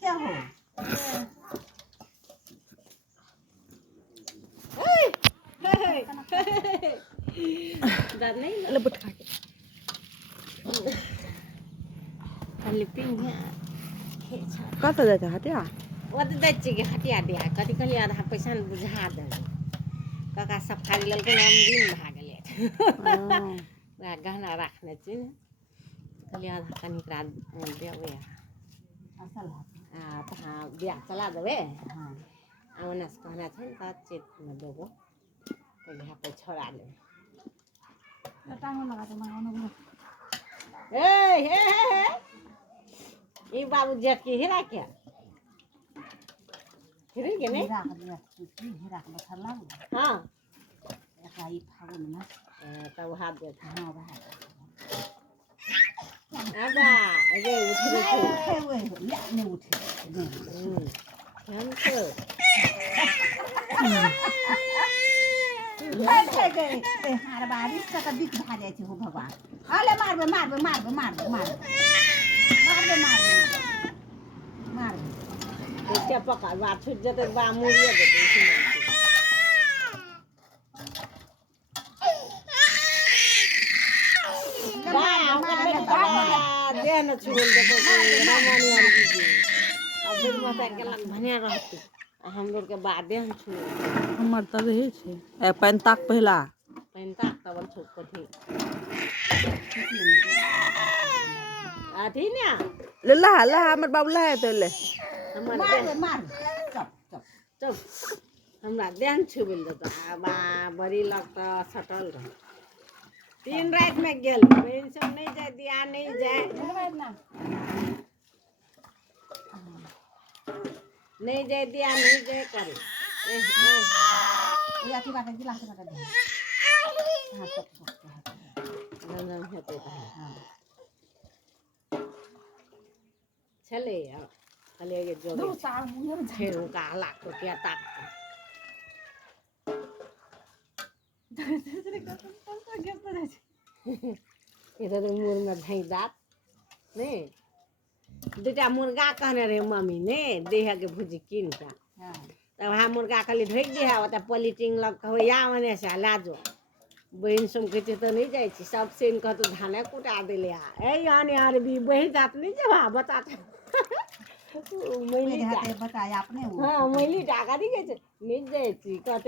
क्या हो दाद नहीं लपट खा के लिपिंग है कता जान्छ हटिया वो तो दच्ची के हटिया दिया कथी कहलिए आधा पैसा न बुझा दे काका सफारी ललके हम दिन भाग ले गहना रखने चाहिए कहलिए आधा कनी देवे असल तो हाँ ब्याह चला देवे हाँ आउना से कहना छै त चेत में देबो तो यहाँ पे छोड़ा ले टांगो लगा दे मानो ए हे ये बाबू जेठ की हीरा क्या हीरे के नहीं हीरा हीरा का मसाला हाँ एकाई फागुन में तब हाथ दे हाँ वह आबा ये उठे उठे हुए या नहीं उठे हम तो बैठे गए ते हार बारिश का बिक भा जाए हो भगवान अले मारबे मारबे मारबे मारबे मारबे मारबे मारबे मारबे क्या पका बात छूट जाते बा मुड़िए देते इसमें दे न छोड़ देते रामानी और दीजिए अब फिर माता के लग भनिया रहती हम लोग के बाद हम छोड़ हमर त रहै छै ए पानि ताक पहिला पैंता तब छोड़ कथी अथी ने ले ला हमर बाबू ला हेतै ले हमर मारबे मारबे चुप चुप चुप हमरा देन छुबिल देता बा बड़ी लगता सटल रह 3 रात में गेल पेंशन नहीं जाए दिया नहीं जाए नहीं जाए दिया नहीं जाए करे ये अथी बात गिलास बात दे हां सब गंजन होते हां चले चले ये जो दो साल मुझे फिर उनका लाख रुपया तक इधर मुर्ग में धई दात नहीं दूटा मुर्गा कहने रहे मम्मी ने देह के भुजी कीन के हां तब हाँ मुर्गा खाली ढक दे है ओतऽ पॉलिटिंग लग कहो या मने से लाजो बहन सुन के तो नहीं जाए छी सब से इनका तो धाने कुटा देले आ ए यानी अरबी बहन जात नहीं जवा बता मैली बताया आपने हाँ मैली टाका दी गई नहीं जाए छी कहते